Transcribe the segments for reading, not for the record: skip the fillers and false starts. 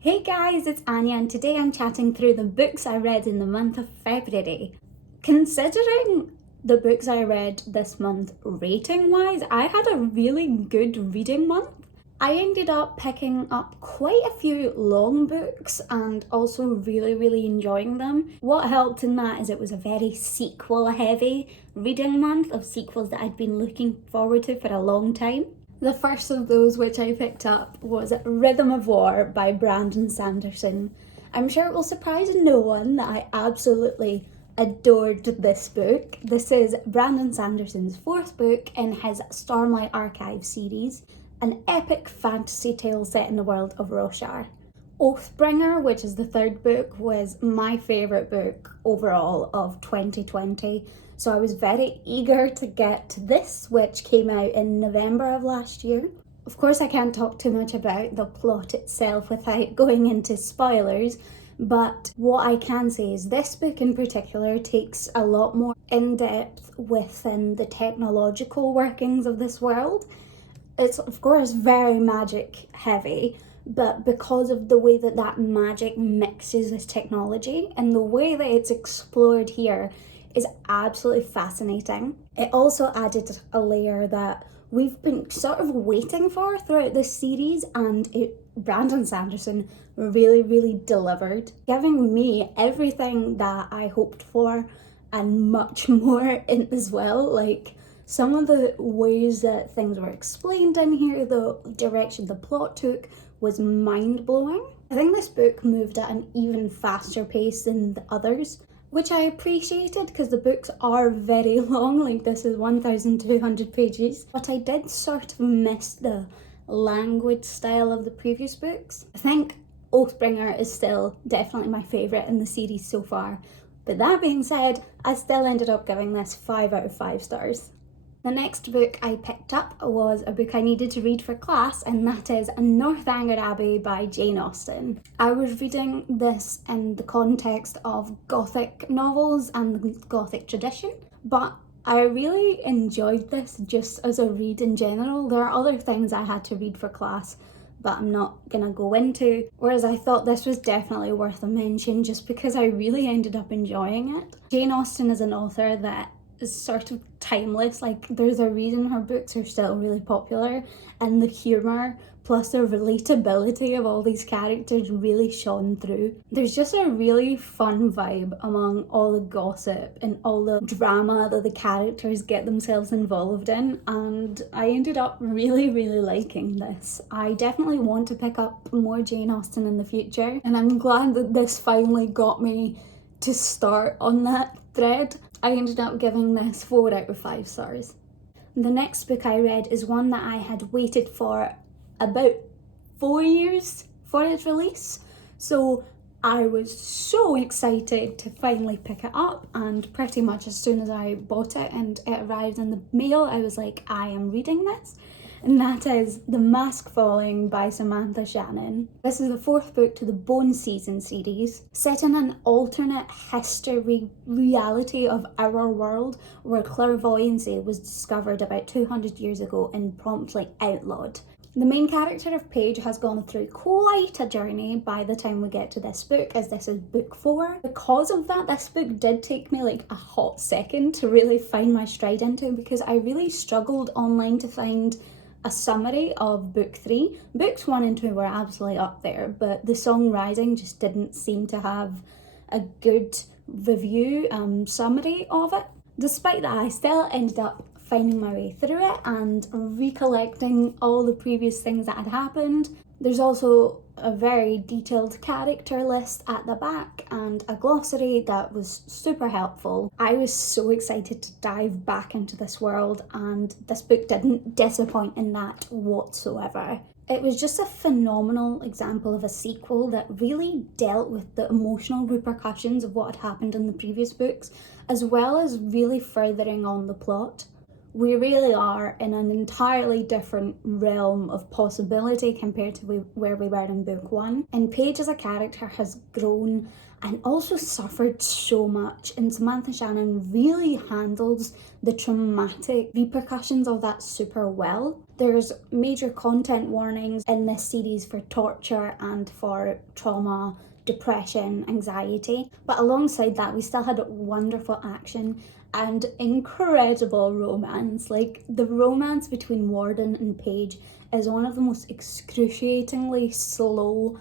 Hey guys, it's Anya and today I'm chatting through the books I read in the month of February. Considering the books I read this month rating wise, I had a really good reading month. I ended up picking up quite a few long books and also really enjoying them. What helped in that is it was a very sequel heavy reading month of sequels that I'd been looking forward to for a long time. The first of those which I picked up was Rhythm of War by Brandon Sanderson. I'm sure it will surprise no one that I absolutely adored this book. This is Brandon Sanderson's fourth book in his Stormlight Archive series, an epic fantasy tale set in the world of Roshar. Oathbringer, which is the third book, was my favourite book overall of 2020. So I was very eager to get to this, which came out in November of last year. Of course, I can't talk too much about the plot itself without going into spoilers, but what I can say is this book in particular takes a lot more in-depth within the technological workings of this world. It's of course very magic heavy, but because of the way that magic mixes with technology and the way that it's explored here is absolutely fascinating. It also added a layer that we've been sort of waiting for throughout this series, and Brandon Sanderson really delivered, giving me everything that I hoped for and much more in as well. Like, some of the ways that things were explained in here, the direction the plot took was mind-blowing. I think this book moved at an even faster pace than the others, which I appreciated because the books are very long, like this is 1,200 pages. But I did sort of miss the language style of the previous books. I think Oathbringer is still definitely my favourite in the series so far. But that being said, I still ended up giving this 5 out of 5 stars. The next book I picked up was a book I needed to read for class, and that is Northanger Abbey by Jane Austen. I was reading this in the context of Gothic novels and the Gothic tradition, but I really enjoyed this just as a read in general. There are other things I had to read for class, but I'm not gonna go into, whereas I thought this was definitely worth a mention just because I really ended up enjoying it. Jane Austen is an author that is sort of timeless. Like, there's a reason her books are still really popular, and the humour plus the relatability of all these characters really shone through. There's just a really fun vibe among all the gossip and all the drama that the characters get themselves involved in, and I ended up really liking this. I definitely want to pick up more Jane Austen in the future, and I'm glad that this finally got me to start on that thread. I ended up giving this 4 out of 5 stars. The next book I read is one that I had waited for about 4 years for its release. So I was so excited to finally pick it up, and pretty much as soon as I bought it and it arrived in the mail, I was like, I am reading this. And that is The Mask Falling by Samantha Shannon. This is the fourth book to the Bone Season series, set in an alternate history reality of our world where clairvoyancy was discovered about 200 years ago and promptly outlawed. The main character of Paige has gone through quite a journey by the time we get to this book, as this is book 4. Because of that, this book did take me like a hot second to really find my stride into, because I really struggled online to find a summary of book 3. Books 1 and 2 were absolutely up there, but The Song Rising just didn't seem to have a good review summary of it. Despite that, I still ended up finding my way through it and recollecting all the previous things that had happened. There's also a very detailed character list at the back and a glossary that was super helpful. I was so excited to dive back into this world, and this book didn't disappoint in that whatsoever. It was just a phenomenal example of a sequel that really dealt with the emotional repercussions of what had happened in the previous books, as well as really furthering on the plot. We really are in an entirely different realm of possibility compared to where we were in book one. And Paige as a character has grown and also suffered so much, and Samantha Shannon really handles the traumatic repercussions of that super well. There's major content warnings in this series for torture and for trauma, depression, anxiety, but alongside that we still had wonderful action and incredible romance. Like, the romance between Warden and Paige is one of the most excruciatingly slow,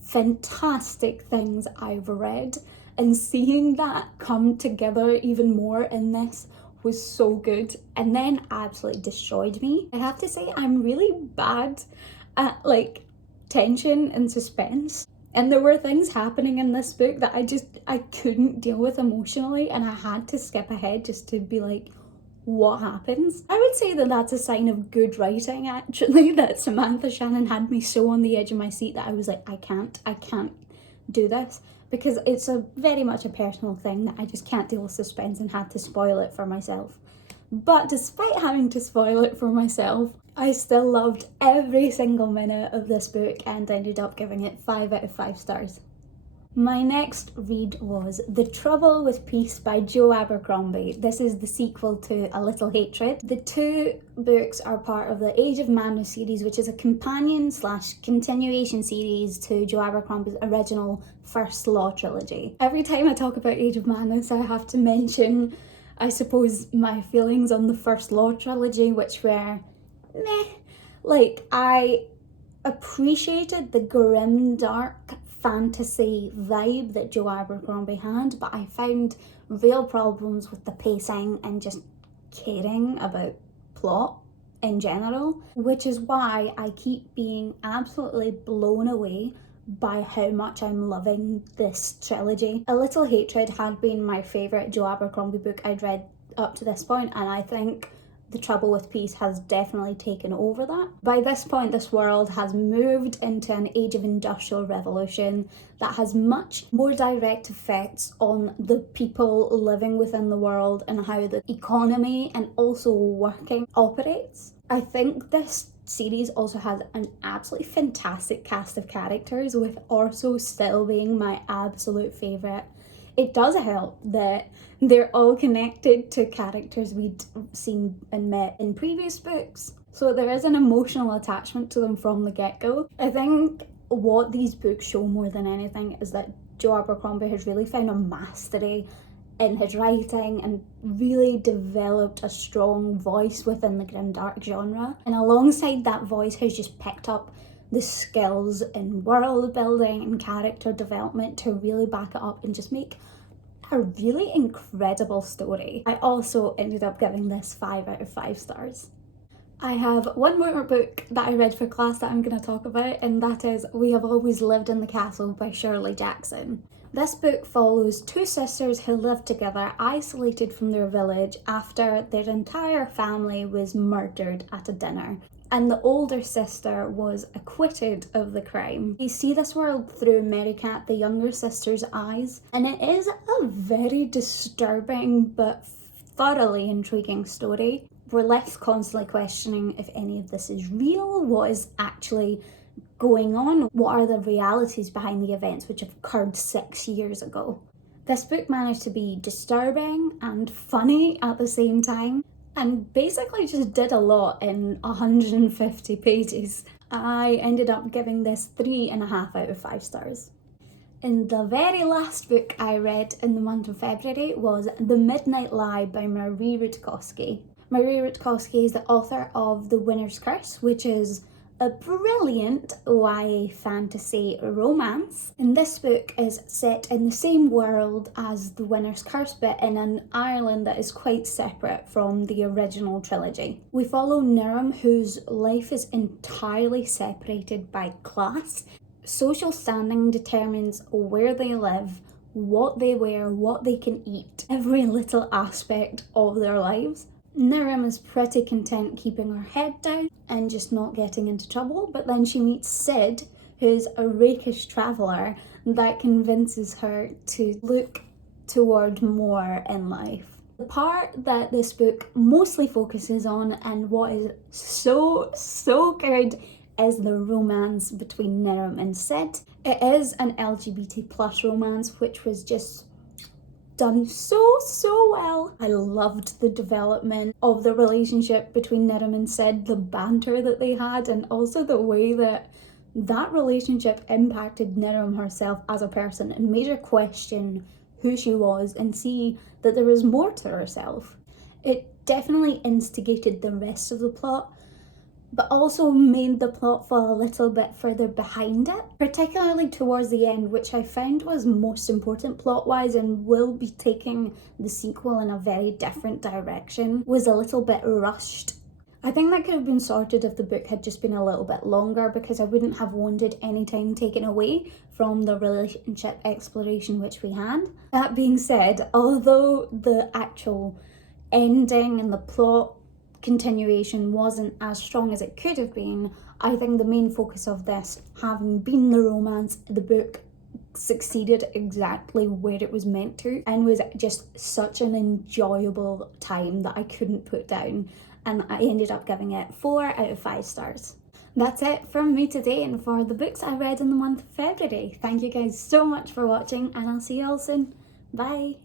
fantastic things I've read, and seeing that come together even more in this was so good, and then absolutely destroyed me. I have to say, I'm really bad at like tension and suspense, and there were things happening in this book that I couldn't deal with emotionally, and I had to skip ahead just to be like, what happens? I would say that that's a sign of good writing, actually, that Samantha Shannon had me so on the edge of my seat that I was like, I can't do this, because it's very much a personal thing that I just can't deal with suspense, and had to spoil it for myself. But despite having to spoil it for myself, I still loved every single minute of this book and ended up giving it 5 out of 5 stars. My next read was The Trouble with Peace by Jo Abercrombie. This is the sequel to A Little Hatred. The two books are part of the Age of Madness series, which is a companion / continuation series to Jo Abercrombie's original First Law trilogy. Every time I talk about Age of Madness, I have to mention, I suppose, my feelings on the First Law trilogy, which were meh. Like, I appreciated the grim, dark fantasy vibe that Jo Abercrombie had, but I found real problems with the pacing and just caring about plot in general, which is why I keep being absolutely blown away by how much I'm loving this trilogy. A Little Hatred had been my favourite Jo Abercrombie book I'd read up to this point, and I think The Trouble with Peace has definitely taken over that. By this point, this world has moved into an age of industrial revolution that has much more direct effects on the people living within the world and how the economy and also working operates. I think this series also has an absolutely fantastic cast of characters, with Orso still being my absolute favourite. It does help that they're all connected to characters we'd seen and met in previous books, so there is an emotional attachment to them from the get-go. I think what these books show more than anything is that Jo Abercrombie has really found a mastery in his writing and really developed a strong voice within the grimdark genre, and alongside that voice has just picked up the skills in world building and character development to really back it up and just make a really incredible story. I also ended up giving this 5 out of 5 stars. I have one more book that I read for class that I'm going to talk about, and that is We Have Always Lived in the Castle by Shirley Jackson. This book follows two sisters who live together, isolated from their village after their entire family was murdered at a dinner, and the older sister was acquitted of the crime. We see this world through Mary Cat, the younger sister's eyes, and it is a very disturbing but thoroughly intriguing story. We're left constantly questioning if any of this is real, what is actually going on, what are the realities behind the events which have occurred 6 years ago. This book managed to be disturbing and funny at the same time, and basically just did a lot in 150 pages. I ended up giving this 3.5 out of 5 stars. And the very last book I read in the month of February was The Midnight Lie by Marie Rutkowski. Marie Rutkowski is the author of The Winner's Curse, which is a brilliant YA fantasy romance. And this book is set in the same world as The Winner's Curse, but in an Ireland that is quite separate from the original trilogy. We follow Niram, whose life is entirely separated by class. Social standing determines where they live, what they wear, what they can eat, every little aspect of their lives. Niram is pretty content keeping her head down and just not getting into trouble, but then she meets Sid, who's a rakish traveller that convinces her to look toward more in life. The part that this book mostly focuses on and what is so good is the romance between Niram and Sid. It is an LGBT plus romance, which was just done so well. I loved the development of the relationship between Niram and Sid, the banter that they had, and also the way that relationship impacted Niram herself as a person and made her question who she was and see that there was more to herself. It definitely instigated the rest of the plot, but also made the plot fall a little bit further behind it, particularly towards the end, which I found was most important plot-wise and will be taking the sequel in a very different direction, was a little bit rushed. I think that could have been sorted if the book had just been a little bit longer, because I wouldn't have wanted any time taken away from the relationship exploration which we had. That being said, although the actual ending and the plot continuation wasn't as strong as it could have been, I think the main focus of this having been the romance, the book succeeded exactly where it was meant to and was just such an enjoyable time that I couldn't put down, and I ended up giving it 4 out of 5 stars. That's it from me today and for the books I read in the month of February. Thank you guys so much for watching, and I'll see you all soon. Bye!